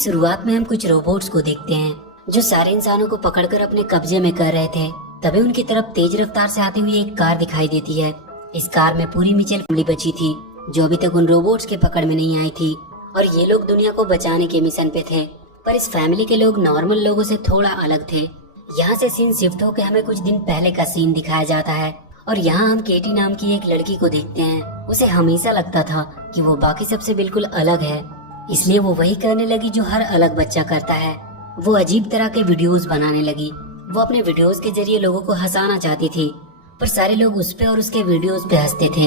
शुरुआत में हम कुछ रोबोट्स को देखते हैं जो सारे इंसानों को पकड़कर अपने कब्जे में कर रहे थे। तभी उनकी तरफ तेज रफ्तार से आती हुई एक कार दिखाई देती है। इस कार में पूरी मिचेल फैमिली बची थी जो अभी तक उन रोबोट्स के पकड़ में नहीं आई थी, और ये लोग दुनिया को बचाने के मिशन पे थे। पर इस फैमिली के लोग नॉर्मल लोगों से थोड़ा अलग थे। यहाँ से सीन शिफ्ट होकर हमें कुछ दिन पहले का सीन दिखाया जाता है और यहाँ हम केटी नाम की एक लड़की को देखते हैं। उसे हमेशा लगता था कि वो बाकी सबसे बिल्कुल अलग है, इसलिए वो वही करने लगी जो हर अलग बच्चा करता है। वो अजीब तरह के वीडियोस बनाने लगी। वो अपने वीडियोस के जरिए लोगों को हंसाना चाहती थी, पर सारे लोग उस पे और उसके वीडियोस पे हंसते थे,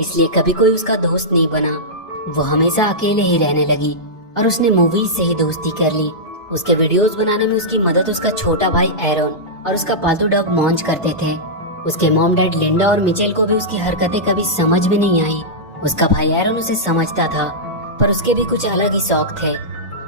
इसलिए कभी कोई उसका दोस्त नहीं बना। वो हमेशा अकेले ही रहने लगी और उसने मूवीज से ही दोस्ती कर ली। उसके वीडियोस बनाने में उसकी मदद उसका छोटा भाई एरन और उसका पालतू डॉग मॉन्च करते थे। उसके मॉम डैड लिंडा और मिचेल को भी उसकी हरकतें कभी समझ में नहीं आई। उसका भाई एरन उसे समझता था, पर उसके भी कुछ अलग ही शौक थे।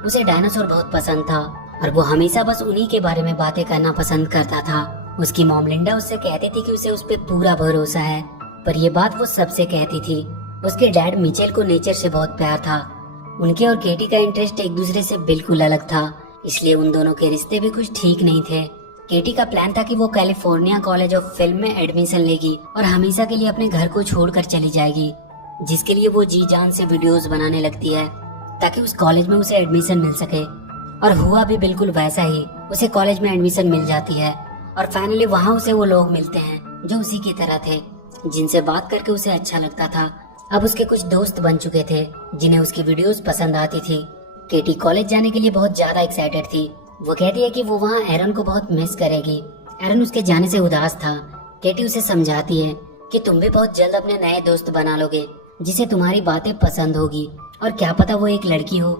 उसे डायनासोर बहुत पसंद था और वो हमेशा बस उन्हीं के बारे में बातें करना पसंद करता था। उसकी मॉम लिंडा उससे कहती थी कि उसे उस पे पूरा भरोसा है, पर ये बात वो सबसे कहती थी। उसके डैड मिचेल को नेचर से बहुत प्यार था। उनके और केटी का इंटरेस्ट एक दूसरे से बिल्कुल अलग था, इसलिए उन दोनों के रिश्ते भी कुछ ठीक नहीं थे। केटी का प्लान था कि वो कैलिफोर्निया कॉलेज ऑफ फिल्म में एडमिशन लेगी और हमेशा के लिए अपने घर को छोड़कर चली जाएगी, जिसके लिए वो जी जान से वीडियोस बनाने लगती है ताकि उस कॉलेज में उसे एडमिशन मिल सके। और हुआ भी बिल्कुल वैसा ही। उसे कॉलेज में एडमिशन मिल जाती है और फाइनली वहाँ उसे वो लोग मिलते हैं जो उसी की तरह थे, जिनसे बात करके उसे अच्छा लगता था। अब उसके कुछ दोस्त बन चुके थे जिन्हें उसकी वीडियोस पसंद आती थी। केटी कॉलेज जाने के लिए बहुत ज्यादा एक्साइटेड थी। वो कहती है कि वो वहाँ एरन को बहुत मिस करेगी। एरन उसके जाने से उदास था। केटी उसे समझाती है कि तुम भी बहुत जल्द अपने नए दोस्त बना लोगे जिसे तुम्हारी बातें पसंद होगी, और क्या पता वो एक लड़की हो।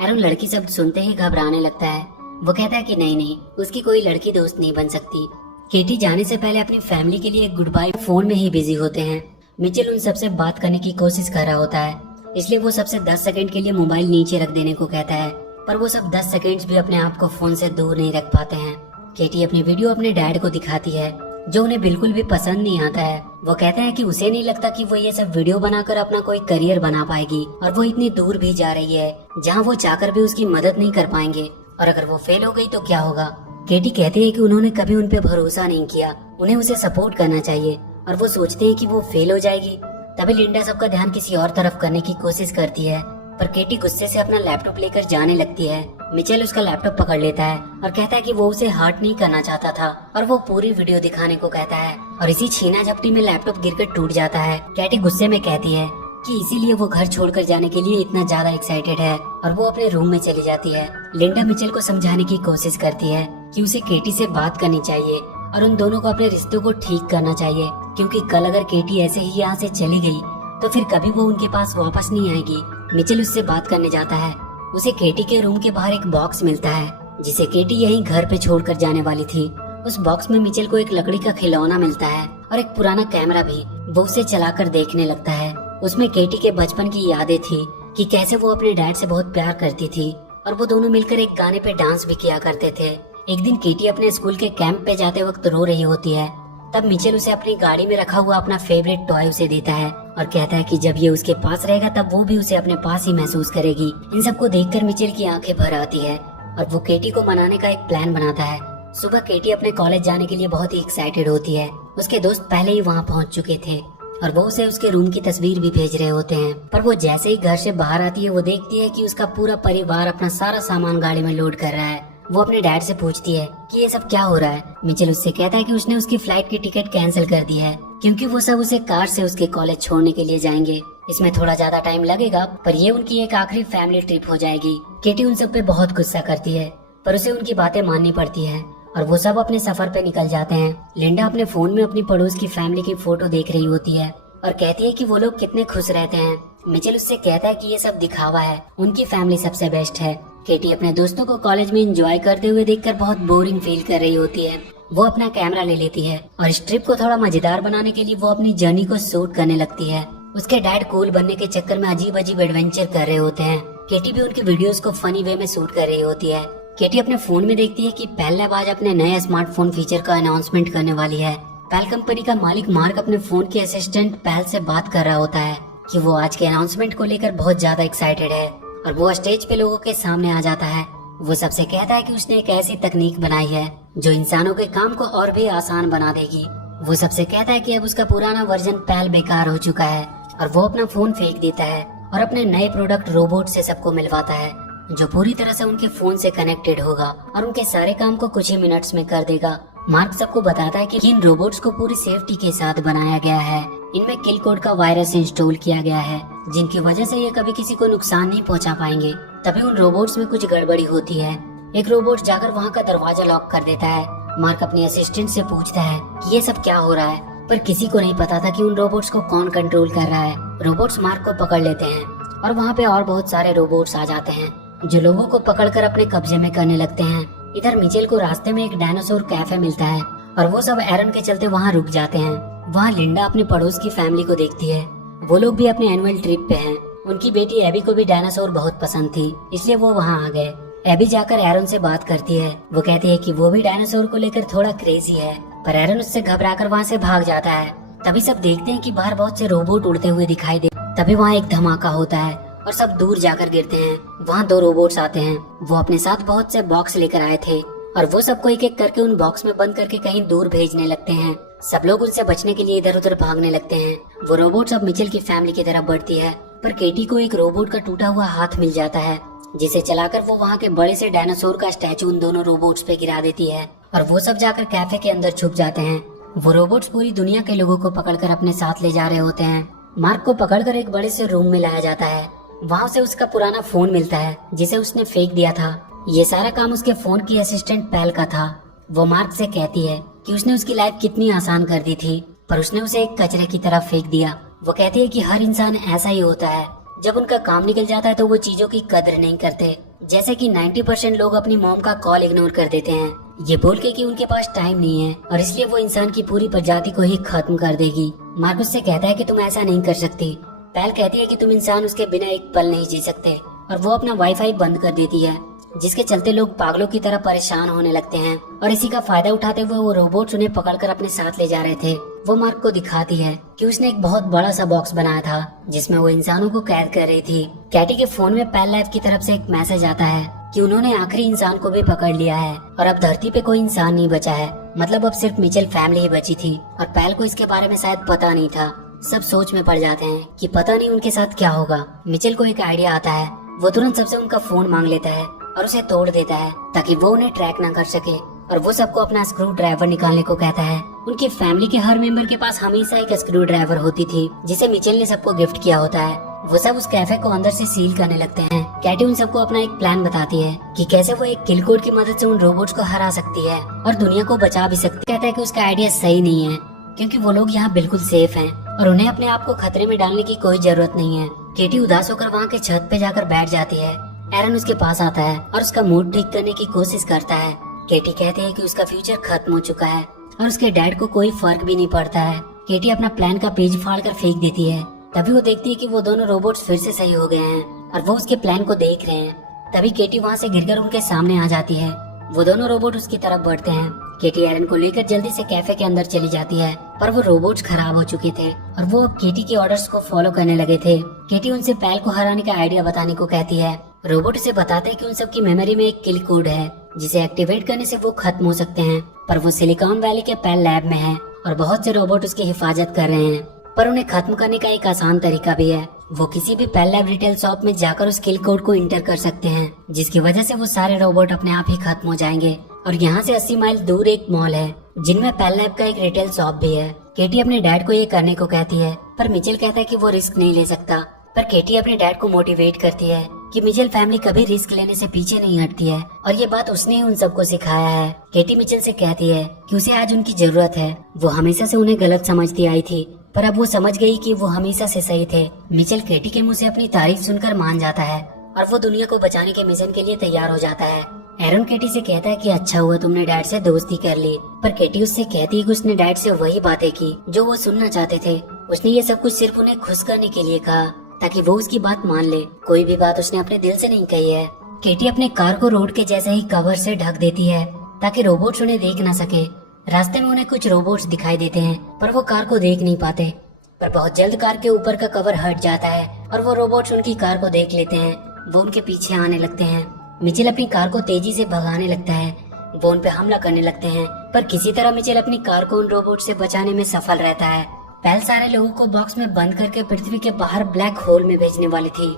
एरन लड़की शब्द सुनते ही घबराने लगता है। वो कहता है कि नहीं, उसकी कोई लड़की दोस्त नहीं बन सकती। केटी जाने से पहले अपनी फैमिली के लिए एक गुड बाय फोन में ही बिजी होते हैं। मिचेल उन सबसे बात करने की कोशिश कर रहा होता है, इसलिए वो सबसे 10 सेकंड के लिए मोबाइल नीचे रख देने को कहता है, पर वो सब 10 सेकंड्स भी अपने आप को फोन से दूर नहीं रख पाते हैं। केटी अपनी वीडियो अपने डैड को दिखाती है, जो उन्हें बिल्कुल भी पसंद नहीं आता है। वो कहते हैं कि उसे नहीं लगता कि वो ये सब वीडियो बनाकर अपना कोई करियर बना पाएगी, और वो इतनी दूर भी जा रही है जहाँ वो चाहकर भी उसकी मदद नहीं कर पाएंगे, और अगर वो फेल हो गई तो क्या होगा। केटी कहती है कि उन्होंने कभी उन पे भरोसा नहीं किया, उन्हें उसे सपोर्ट करना चाहिए, और वो सोचते हैं कि वो फेल हो जाएगी। तभी लिंडा सबका ध्यान किसी और तरफ करने की कोशिश करती है, पर केटी गुस्से से अपना लैपटॉप लेकर जाने लगती है। मिचेल उसका लैपटॉप पकड़ लेता है और कहता है कि वो उसे हर्ट नहीं करना चाहता था, और वो पूरी वीडियो दिखाने को कहता है, और इसी छीना झपटी में लैपटॉप गिरकर टूट जाता है। केटी गुस्से में कहती है कि इसीलिए वो घर छोड़कर जाने के लिए इतना ज्यादा एक्साइटेड है, और वो अपने रूम में चली जाती है। लिंडा मिचेल को समझाने की कोशिश करती है कि उसे केटी से बात करनी चाहिए और उन दोनों को अपने रिश्तों को ठीक करना चाहिए, क्योंकि कल अगर केटी ऐसे ही यहाँ से चली गई तो फिर कभी वो उनके पास वापस नहीं आएगी। मिचेल उससे बात करने जाता है। उसे केटी के रूम के बाहर एक बॉक्स मिलता है जिसे केटी यहीं घर पे छोड़कर जाने वाली थी। उस बॉक्स में मिचेल को एक लकड़ी का खिलौना मिलता है और एक पुराना कैमरा भी। वो उसे चलाकर देखने लगता है। उसमें केटी के बचपन की यादें थी कि कैसे वो अपने डैड से बहुत प्यार करती थी, और वो दोनों मिलकर एक गाने पे डांस भी किया करते थे। एक दिन केटी अपने स्कूल के कैंप पे जाते वक्त रो रही होती है। तब मिचेल उसे अपनी गाड़ी में रखा हुआ अपना फेवरेट टॉय उसे देता है और कहता है कि जब ये उसके पास रहेगा तब वो भी उसे अपने पास ही महसूस करेगी। इन सबको देखकर मिचेल की आंखें भर आती है और वो केटी को मनाने का एक प्लान बनाता है। सुबह केटी अपने कॉलेज जाने के लिए बहुत ही एक्साइटेड होती है। उसके दोस्त पहले ही वहाँ पहुँच चुके थे और वो उसे उसके रूम की तस्वीर भी भेज रहे होते हैं, पर वो जैसे ही घर से बाहर आती है वो देखती है कि उसका पूरा परिवार अपना सारा सामान गाड़ी में लोड कर रहा है। वो अपने डैड से पूछती है कि ये सब क्या हो रहा है। मिचेल उससे कहता है कि उसने उसकी फ्लाइट की टिकट कैंसिल कर दी है, क्योंकि वो सब उसे कार से उसके कॉलेज छोड़ने के लिए जाएंगे। इसमें थोड़ा ज्यादा टाइम लगेगा, पर ये उनकी एक आखिरी फैमिली ट्रिप हो जाएगी। केटी उन सब पे बहुत गुस्सा करती है, पर उसे उनकी बातें माननी पड़ती है और वो सब अपने सफर पे निकल जाते हैं। लिंडा अपने फोन में अपनी पड़ोस की फैमिली की फोटो देख रही होती है और कहती है कि वो लोग कितने खुश रहते हैं। मिचेल उससे कहता है कि ये सब दिखावा है, उनकी फैमिली सबसे बेस्ट है। केटी अपने दोस्तों को कॉलेज में एंजॉय करते हुए देखकर बहुत बोरिंग फील कर रही होती है। वो अपना कैमरा ले लेती है और इस ट्रिप को थोड़ा मजेदार बनाने के लिए वो अपनी जर्नी को शूट करने लगती है। उसके डैड कूल बनने के चक्कर में अजीब अजीब एडवेंचर कर रहे होते हैं। केटी भी उनकी वीडियोस को फनी वे में शूट कर रही होती है। केटी अपने फोन में देखती है कि पहले आज अपने नए स्मार्टफोन फीचर का अनाउंसमेंट करने वाली है। पैल कंपनी का मालिक मार्क अपने फोन के असिस्टेंट पैल से बात कर रहा होता है कि वो आज के अनाउंसमेंट को लेकर बहुत ज्यादा एक्साइटेड है और वो स्टेज पे लोगों के सामने आ जाता है। वो सबसे कहता है कि उसने एक ऐसी तकनीक बनाई है जो इंसानों के काम को और भी आसान बना देगी। वो सबसे कहता है कि अब उसका पुराना वर्जन पैल बेकार हो चुका है और वो अपना फोन फेंक देता है और अपने नए प्रोडक्ट रोबोट से सबको मिलवाता है जो पूरी तरह से उनके फोन से कनेक्टेड होगा और उनके सारे काम को कुछ ही मिनट्स में कर देगा। मार्क सबको बताता है कि इन रोबोट्स को पूरी सेफ्टी के साथ बनाया गया है। इनमें किल कोड का वायरस इंस्टॉल किया गया है जिनकी वजह से ये कभी किसी को नुकसान नहीं पहुंचा पाएंगे। तभी उन रोबोट्स में कुछ गड़बड़ी होती है। एक रोबोट जाकर वहां का दरवाजा लॉक कर देता है। मार्क अपने असिस्टेंट से पूछता है कि ये सब क्या हो रहा है, पर किसी को नहीं पता था कि उन रोबोट्स को कौन कंट्रोल कर रहा है। रोबोट्स मार्क को पकड़ लेते हैं और वहाँ पे और बहुत सारे रोबोट्स आ जाते हैं जो लोगों को पकड़कर अपने कब्जे में करने लगते हैं। इधर मिचेल को रास्ते में एक डायनासोर कैफे मिलता है और वो सब एरन के चलते वहाँ रुक जाते हैं। वहाँ लिंडा अपने पड़ोस की फैमिली को देखती है। वो लोग भी अपने एनुअल ट्रिप पे हैं। उनकी बेटी एबी को भी डायनासोर बहुत पसंद थी, इसलिए वो वहाँ आ गए। एबी जाकर एरन से बात करती है। वो कहती है कि वो भी डायनासोर को लेकर थोड़ा क्रेजी है, पर एरन उससे घबराकर वहाँ से भाग जाता है। तभी सब देखते हैं कि बाहर बहुत से रोबोट उड़ते हुए दिखाई दे। तभी वहाँ एक धमाका होता है और सब दूर जाकर गिरते हैं। वहाँ 2 रोबोट्स आते हैं। वो अपने साथ बहुत से बॉक्स लेकर आए थे और वो सबको एक एक करके उन बॉक्स में बंद करके कहीं दूर भेजने लगते हैं। सब लोग उनसे बचने के लिए इधर उधर भागने लगते हैं। वो रोबोट अब मिचेल की फैमिली की तरफ बढ़ती है, पर केटी को एक रोबोट का टूटा हुआ हाथ मिल जाता है जिसे चलाकर वो वहाँ के बड़े से डायनासोर का स्टैचू उन दोनों रोबोट्स पे गिरा देती है और वो सब जाकर कैफे के अंदर छुप जाते हैं। वो रोबोट्स पूरी दुनिया के लोगों को पकड़कर अपने साथ ले जा रहे होते हैं। मार्क को पकड़कर एक बड़े से रूम में लाया जाता है। वहाँ से उसका पुराना फोन मिलता है जिसे उसने फेंक दिया था। ये सारा काम उसके फोन की असिस्टेंट पैल का था। वो मार्क से कहती है कि उसने उसकी लाइफ कितनी आसान कर दी थी, पर उसने उसे एक कचरे की तरफ फेंक दिया। वो कहती है कि हर इंसान ऐसा ही होता है, जब उनका काम निकल जाता है तो वो चीजों की कदर नहीं करते। जैसे कि 90% लोग अपनी मॉम का कॉल इग्नोर कर देते हैं, ये बोल के कि उनके पास टाइम नहीं है और इसलिए वो इंसान की पूरी प्रजाति को ही खत्म कर देगी। मार्क उससे कहता है कि तुम ऐसा नहीं कर सकती। पैल कहती है कि तुम इंसान उसके बिना एक पल नहीं जी सकते और वो अपना वाईफाई बंद कर देती है, जिसके चलते लोग पागलों की तरह परेशान होने लगते हैं और इसी का फायदा उठाते हुए वो रोबोट्स उन्हें पकड़कर अपने साथ ले जा रहे थे। वो मार्क को दिखाती है कि उसने एक बहुत बड़ा सा बॉक्स बनाया था जिसमें वो इंसानों को कैद कर रही थी। कैटी के फोन में पैल लाइफ की तरफ से एक मैसेज आता है कि उन्होंने आखिरी इंसान को भी पकड़ लिया है और अब धरती पे कोई इंसान नहीं बचा है। मतलब अब सिर्फ मिचेल फैमिली ही बची थी और पैल को इसके बारे में शायद पता नहीं था। सब सोच में पड़ जाते हैं कि पता नहीं उनके साथ क्या होगा। मिचेल को एक आइडिया आता है। वो तुरंत सबसे उनका फोन मांग लेता है और उसे तोड़ देता है ताकि वो उन्हें ट्रैक न कर सके और वो सबको अपना स्क्रू ड्राइवर निकालने को कहता है। उनकी फैमिली के हर मेंबर के पास हमेशा एक स्क्रू ड्राइवर होती थी जिसे मिचेल ने सबको गिफ्ट किया होता है। वो सब उस कैफे को अंदर से सील करने लगते हैं। कैटी उन सबको अपना एक प्लान बताती है कि कैसे वो एक किल कोड की मदद से उन रोबोट्स को हरा सकती है और दुनिया को बचा भी सकती है। कहता है कि उसका आइडिया सही नहीं है क्योंकि वो लोग यहाँ बिल्कुल सेफ हैं और उन्हें अपने आप को खतरे में डालने की कोई जरूरत नहीं है। केटी उदास होकर वहाँ के छत पे जाकर बैठ जाती है। एरन उसके पास आता है और उसका मूड ठीक करने की कोशिश करता है। केटी कहती है कि उसका फ्यूचर खत्म हो चुका है और उसके डैड को कोई फर्क भी नहीं पड़ता है। केटी अपना प्लान का पेज फाड़ कर फेंक देती है। तभी वो देखती है कि वो दोनों रोबोट्स फिर से सही हो गए हैं और वो उसके प्लान को देख रहे हैं। तभी केटी वहाँ से गिरकर उनके सामने आ जाती है। वो दोनों रोबोट उसकी तरफ बढ़ते हैं। केटी एरन को लेकर जल्दी से कैफे के अंदर चली जाती है, पर वो रोबोट्स खराब हो चुके थे और वो अब केटी के ऑर्डर्स को फॉलो करने लगे थे। केटी उनसे पैल को हराने का आइडिया बताने को कहती है। रोबोट उसे बताते हैं कि उन सब की मेमोरी में एक किल कोड है जिसे एक्टिवेट करने से वो खत्म हो सकते हैं, पर वो सिलिकॉन वैली के पैल लैब में है और बहुत से रोबोट उसकी हिफाजत कर रहे हैं। पर उन्हें खत्म करने का एक आसान तरीका भी है। वो किसी भी पैल लैब रिटेल शॉप में जाकर उस किल कोड को इंटर कर सकते हैं, जिसकी वजह से वो सारे रोबोट अपने आप ही खत्म हो जाएंगे। और यहाँ से 80 माइल दूर एक मॉल है जिनमें पैल लैब का एक रिटेल शॉप भी है। केटी अपने डैड को ये करने को कहती है, पर मिचेल कहता है कि वो रिस्क नहीं ले सकता। पर केटी अपने डैड को मोटिवेट करती है कि मिचेल फैमिली कभी रिस्क लेने से पीछे नहीं हटती है और ये बात उसने ही उन सबको सिखाया है। केटी मिचेल से कहती है कि उसे आज उनकी जरूरत है। वो हमेशा से उन्हें गलत समझती आई थी, पर अब वो समझ गई कि वो हमेशा से सही थे। मिचेल केटी के मुंह से अपनी तारीफ सुनकर मान जाता है और वो दुनिया को बचाने के मिशन के लिए तैयार हो जाता है। एरन केटी से कहता है कि अच्छा हुआ तुमने डैड से दोस्ती कर ली, पर केटी उससे कहती है कि उसने डैड से वही बातें की जो वो सुनना चाहते थे। उसने ये सब कुछ सिर्फ उन्हें खुश करने के लिए कहा ताकि वो उसकी बात मान ले। कोई भी बात उसने अपने दिल से नहीं कही है। केटी अपने कार को रोड के जैसे ही कवर से ढक देती है ताकि रोबोट्स उन्हें देख ना सके। रास्ते में उन्हें कुछ रोबोट्स दिखाई देते हैं, पर वो कार को देख नहीं पाते। पर बहुत जल्द कार के ऊपर का कवर हट जाता है और वो रोबोट्स उनकी कार को देख लेते हैं। वो उनके पीछे आने लगते हैं। मिचेल अपनी कार को तेजी से भगाने लगता है। वो उन पे हमला करने लगते हैं, पर किसी तरह मिचेल अपनी कार को उन रोबोट से बचाने में सफल रहता है। पैल सारे लोगों को बॉक्स में बंद करके पृथ्वी के बाहर ब्लैक होल में भेजने वाली थी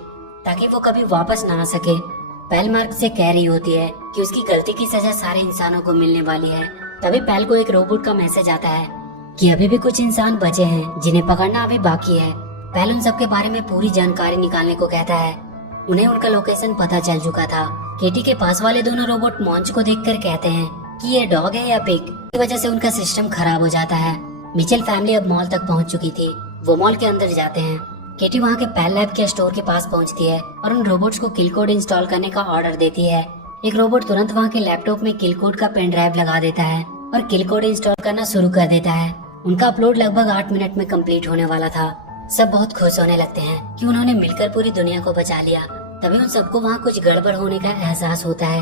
ताकि वो कभी वापस ना आ सके। पैल मार्क से कह रही होती है कि उसकी गलती की सजा सारे इंसानों को मिलने वाली है। तभी पैल को एक रोबोट का मैसेज आता है कि अभी भी कुछ इंसान बचे हैं जिन्हें पकड़ना अभी बाकी है। पैल उन सब के बारे में पूरी जानकारी निकालने को कहता है। उन्हें उनका लोकेशन पता चल चुका था। केटी के पास वाले दोनों रोबोट मॉन्च को देखकर कहते हैं कि ये डॉग है या पिग। इस वजह से उनका सिस्टम खराब हो जाता है। मिचेल फैमिली अब मॉल तक पहुंच चुकी थी। वो मॉल के अंदर जाते हैं। केटी वहाँ के पैल लैब के स्टोर के पास पहुँचती है और उन रोबोट्स को किल कोड इंस्टॉल करने का ऑर्डर देती है। एक रोबोट तुरंत वहाँ के लैपटॉप में किल कोड का पेन ड्राइव लगा देता है और किल कोड इंस्टॉल करना शुरू कर देता है। उनका अपलोड लगभग 8 मिनट में कंप्लीट होने वाला था। सब बहुत खुश होने लगते हैं कि उन्होंने मिलकर पूरी दुनिया को बचा लिया। तभी उन सबको वहाँ कुछ गड़बड़ होने का एहसास होता है।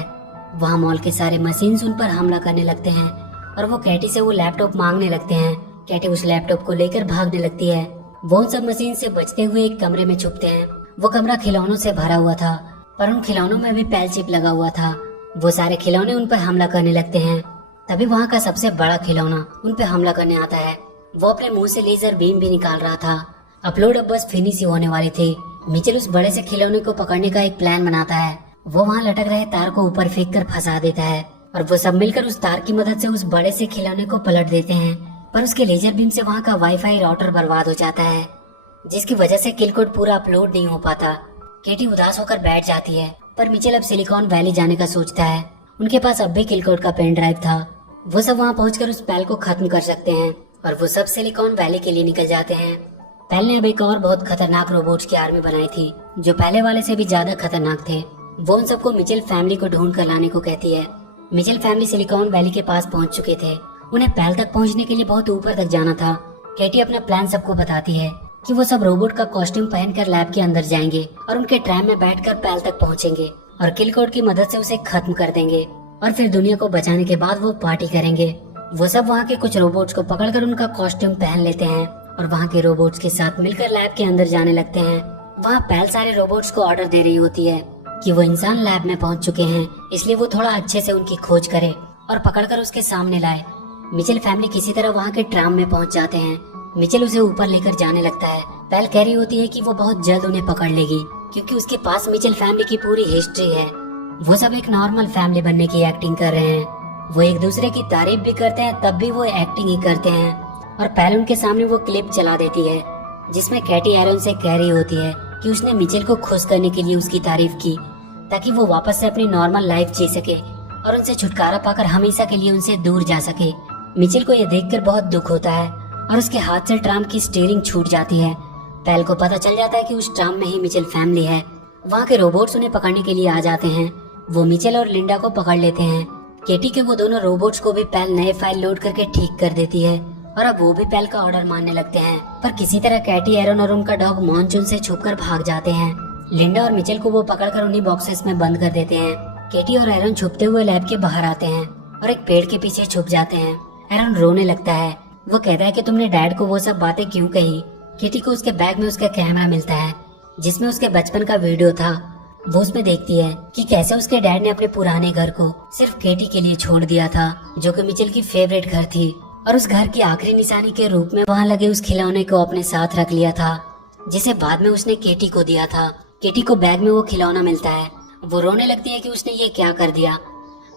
वहाँ मॉल के सारे मशीन्स उन पर हमला करने लगते हैं और वो कैटी से वो लैपटॉप मांगने लगते हैं। कैटी उस लैपटॉप को लेकर भागने लगती है। वो उन सब मशीन से बचते हुए एक कमरे में छुपते हैं। वो कमरा खिलौनों से भरा हुआ था, पर उन खिलौनों में भी पैल चिप लगा हुआ था। वो सारे खिलौने उन पर हमला करने लगते हैं। तभी वहाँ का सबसे बड़ा खिलौना उन पर हमला करने आता है। वो अपने मुंह से लेजर बीम भी निकाल रहा था। अपलोड अब बस फिनिश ही होने वाली थी। मिचेल उस बड़े से खिलौने को पकड़ने का एक प्लान बनाता है। वो वहाँ लटक रहे तार को ऊपर फेंक कर फंसा देता है और वो सब मिलकर उस तार की मदद से उस बड़े से खिलौने को पलट देते हैं। पर उसके लेजर बीम से वहाँ का वाईफाई राउटर बर्बाद हो जाता है, जिसकी वजह से किल कोड पूरा अपलोड नहीं हो पाता। केटी उदास होकर बैठ जाती है, पर मिचेल अब सिलिकॉन वैली जाने का सोचता है। उनके पास अब भी किल कोड का पेन ड्राइव था। वो सब वहाँ पहुंचकर उस पैल को खत्म कर सकते हैं और वो सब सिलिकॉन वैली के लिए निकल जाते हैं। पैल ने अब एक और बहुत खतरनाक रोबोट्स की आर्मी बनाई थी जो पहले वाले से भी ज्यादा खतरनाक थे। वो उन सबको मिचेल फैमिली को ढूंढ कर लाने को कहती है। मिचेल फैमिली सिलिकॉन वैली के पास पहुंच चुके थे। उन्हें पैल तक पहुंचने के लिए बहुत ऊपर तक जाना था। केटी अपना प्लान सबको बताती है कि वो सब रोबोट का कॉस्ट्यूम पहनकर लैब के अंदर जाएंगे और उनके ट्रैम में बैठकर पैल तक पहुंचेंगे और किल कोड की मदद से उसे खत्म कर देंगे और फिर दुनिया को बचाने के बाद वो पार्टी करेंगे। वो सब वहाँ के कुछ रोबोट्स को पकड़कर उनका कॉस्ट्यूम पहन लेते हैं और वहाँ के रोबोट्स के साथ मिलकर लैब के अंदर जाने लगते हैं। वहाँ पैल सारे रोबोट्स को ऑर्डर दे रही होती है कि वो इंसान लैब में पहुंच चुके हैं, इसलिए वो थोड़ा अच्छे से उनकी खोज करे और पकड़कर उसके सामने लाए। मिचेल फैमिली किसी तरह वहाँ के ट्राम में पहुंच जाते हैं। मिचेल उसे ऊपर लेकर जाने लगता है। पैल कह रही होती है कि वो बहुत जल्द उन्हें पकड़ लेगी क्योंकि उसके पास मिचेल फैमिली की पूरी हिस्ट्री है। वो सब एक नॉर्मल फैमिली बनने की एक्टिंग कर रहे हैं। वो एक दूसरे की तारीफ भी करते हैं, तब भी वो एक्टिंग ही करते हैं। और पैल उनके सामने वो क्लिप चला देती है जिसमें कैटी एरन से कह रही होती है कि उसने मिचेल को खुश करने के लिए उसकी तारीफ की ताकि वो वापस से अपनी नॉर्मल लाइफ जी सके और उनसे छुटकारा पाकर हमेशा के लिए उनसे दूर जा सके। मिचेल को यह देखकर बहुत दुख होता है और उसके हाथ से ट्राम की स्टीयरिंग छूट जाती है। पैल को पता चल जाता है कि उस ट्राम में ही मिचेल फैमिली है। वहाँ के रोबोट्स उन्हें पकड़ने के लिए आ जाते हैं। वो मिचेल और लिंडा को पकड़ लेते हैं। केटी के वो दोनों रोबोट्स को भी पैल नए फाइल लोड करके ठीक कर देती है और अब वो भी पैल का ऑर्डर मानने लगते हैं। पर किसी तरह कैटी, एरन और उनका डॉग मॉन्चून से छुपकर भाग जाते हैं। लिंडा और मिचेल को वो पकड़कर उन्हीं बॉक्सेस में बंद कर देते हैं। केटी और एरन छुपते हुए लैब के बाहर आते हैं और एक पेड़ के पीछे छुप जाते हैं। एरन रोने लगता है। वो कहता है कि तुमने डैड को वो सब बातें क्यों कही। केटी को उसके बैग में उसका कैमरा मिलता है जिसमें उसके बचपन का वीडियो था। वो उसमें देखती है कि कैसे उसके डैड ने अपने पुराने घर को सिर्फ केटी के लिए छोड़ दिया था, जो कि मिचेल की फेवरेट घर थी, और उस घर की आखिरी निशानी के रूप में वहाँ लगे उस खिलौने को अपने साथ रख लिया था जिसे बाद में उसने केटी को दिया था। केटी को बैग में वो खिलौना मिलता है। वो रोने लगती है कि उसने ये क्या कर दिया।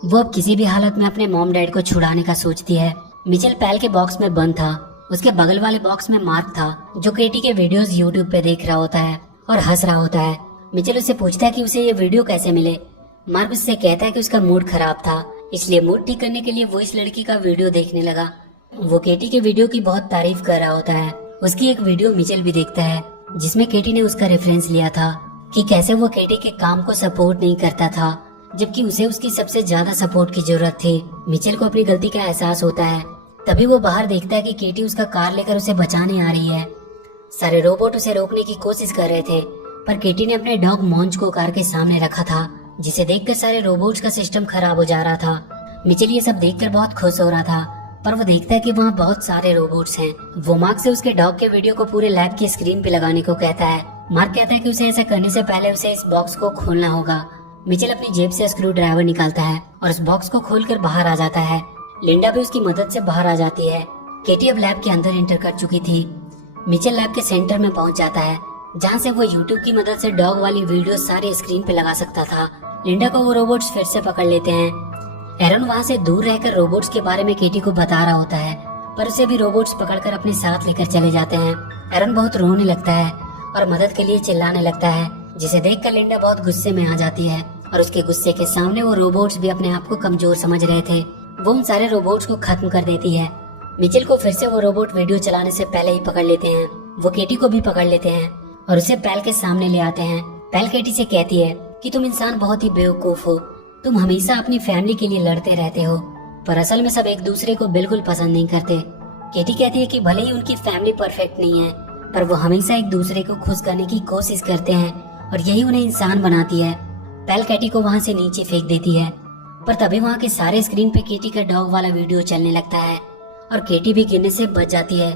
वो अब किसी भी हालत में अपने मॉम डैड को छुड़ाने का सोचती है। मिचेल पैल के बॉक्स में बंद था। उसके बगल वाले बॉक्स में मार्क था जो केटी के वीडियोस यूट्यूब पे देख रहा होता है और हंस रहा होता है। मिचेल उससे पूछता है कि उसे ये वीडियो कैसे मिले। मार्क उससे कहता है कि उसका मूड खराब था, इसलिए मूड ठीक करने के लिए वो इस लड़की का वीडियो देखने लगा। वो केटी के वीडियो की बहुत तारीफ कर रहा होता है। उसकी एक वीडियो मिचेल भी देखता है जिसमें केटी ने उसका रेफरेंस लिया था कि कैसे वो केटी के काम को सपोर्ट नहीं करता था, जबकि उसे उसकी सबसे ज्यादा सपोर्ट की जरूरत थी। मिचेल को अपनी गलती का एहसास होता है। तभी वो बाहर देखता है कि केटी उसका कार लेकर उसे बचाने आ रही है। सारे रोबोट उसे रोकने की कोशिश कर रहे थे, पर केटी ने अपने डॉग मॉन्च को कार के सामने रखा था, जिसे देखकर सारे रोबोट्स का सिस्टम खराब हो जा रहा था। मिचेल ये सब देखकर बहुत खुश हो रहा था, पर वो देखता है कि वहाँ बहुत सारे रोबोट्स हैं। वो मार्क से उसके डॉग के वीडियो को पूरे लैब की स्क्रीन पे लगाने को कहता है। मार्क कहता है कि उसे ऐसा करने से पहले उसे इस बॉक्स को खोलना होगा। मिचेल अपनी जेब से स्क्रू ड्राइवर निकालता है और इस बॉक्स को खोलकर बाहर आ जाता है। लिंडा भी उसकी मदद से बाहर आ जाती है। केटी अब लैब के अंदर एंटर कर चुकी थी। मिचेल लैब के सेंटर में पहुंच जाता है, जहां से वो यूट्यूब की मदद से डॉग वाली वीडियो सारे स्क्रीन पे लगा सकता था। लिंडा को वो रोबोट्स फिर से पकड़ लेते हैं। एरन वहां से दूर रहकर रोबोट्स के बारे में केटी को बता रहा होता है, पर उसे भी रोबोट्स पकड़कर अपने साथ लेकर चले जाते हैं। एरन बहुत रोने लगता है और मदद के लिए चिल्लाने लगता है, जिसे देखकर लिंडा बहुत गुस्से में आ जाती है और उसके गुस्से के सामने वो रोबोट्स भी अपने आप को कमजोर समझ रहे थे। वो उन सारे रोबोट्स को खत्म कर देती है। मिचेल को फिर से वो रोबोट वीडियो चलाने से पहले ही पकड़ लेते हैं। वो केटी को भी पकड़ लेते हैं और उसे पैल के सामने ले आते हैं। पैल केटी से कहती है कि तुम इंसान बहुत ही बेवकूफ हो, तुम हमेशा अपनी फैमिली के लिए लड़ते रहते हो, पर असल में सब एक दूसरे को बिल्कुल पसंद नहीं करते। केटी कहती है कि भले ही उनकी फैमिली परफेक्ट नहीं है, पर वो हमेशा एक दूसरे को खुश करने की कोशिश करते हैं और यही उन्हें इंसान बनाती है। पैल केटी को वहाँ से नीचे फेंक देती है, पर तभी वहाँ के सारे स्क्रीन पे केटी का डॉग वाला वीडियो चलने लगता है और केटी भी गिरने से बच जाती है।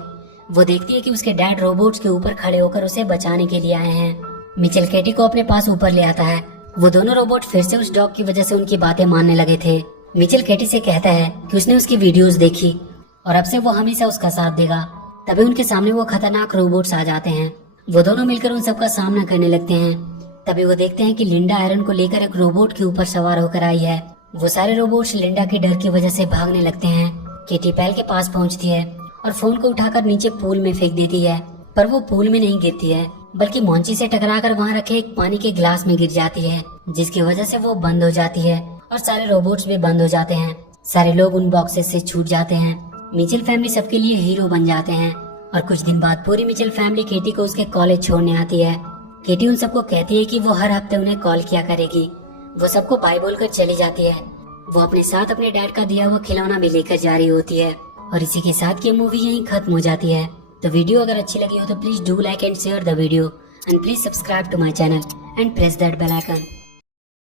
वो देखती है कि उसके डैड रोबोट्स के ऊपर खड़े होकर उसे बचाने के लिए आए हैं। मिचेल केटी को अपने पास ऊपर ले आता है। वो दोनों रोबोट फिर से उस डॉग की वजह से उनकी बातें मानने लगे थे। मिचेल केटी से कहता है कि उसने उसकी वीडियोस देखी और अब से वो हमेशा उसका साथ देगा। तभी उनके सामने वो खतरनाक रोबोट्स आ जाते हैं। वो दोनों मिलकर उन सबका सामना करने लगते हैं। तभी वो देखते हैं कि लिंडा एरन को लेकर एक रोबोट के ऊपर सवार होकर आई है। वो सारे रोबोट्स लिंडा के डर की वजह से भागने लगते हैं। केटी पैल के पास पहुंचती है और फोन को उठाकर नीचे पूल में फेंक देती है, पर वो पूल में नहीं गिरती है, बल्कि मॉन्ची से टकराकर वहाँ रखे एक पानी के गिलास में गिर जाती है, जिसकी वजह से वो बंद हो जाती है और सारे रोबोट्स भी बंद हो जाते हैं। सारे लोग उन बॉक्सेस से छूट जाते हैं। मिचेल फैमिली सबके लिए हीरो बन जाते हैं और कुछ दिन बाद पूरी मिचेल फैमिली केटी को उसके कॉलेज छोड़ने आती है। केटी उन सबको कहती है कि वो हर हफ्ते उन्हें कॉल किया करेगी। वो सबको बाय बोलकर चली जाती है। वो अपने साथ अपने डैड का दिया हुआ खिलौना भी लेकर जा रही होती है और इसी के साथ ये मूवी यहीं खत्म हो जाती है। तो वीडियो अगर अच्छी लगी हो तो please do like and share the video and please subscribe to my channel and press that bell icon.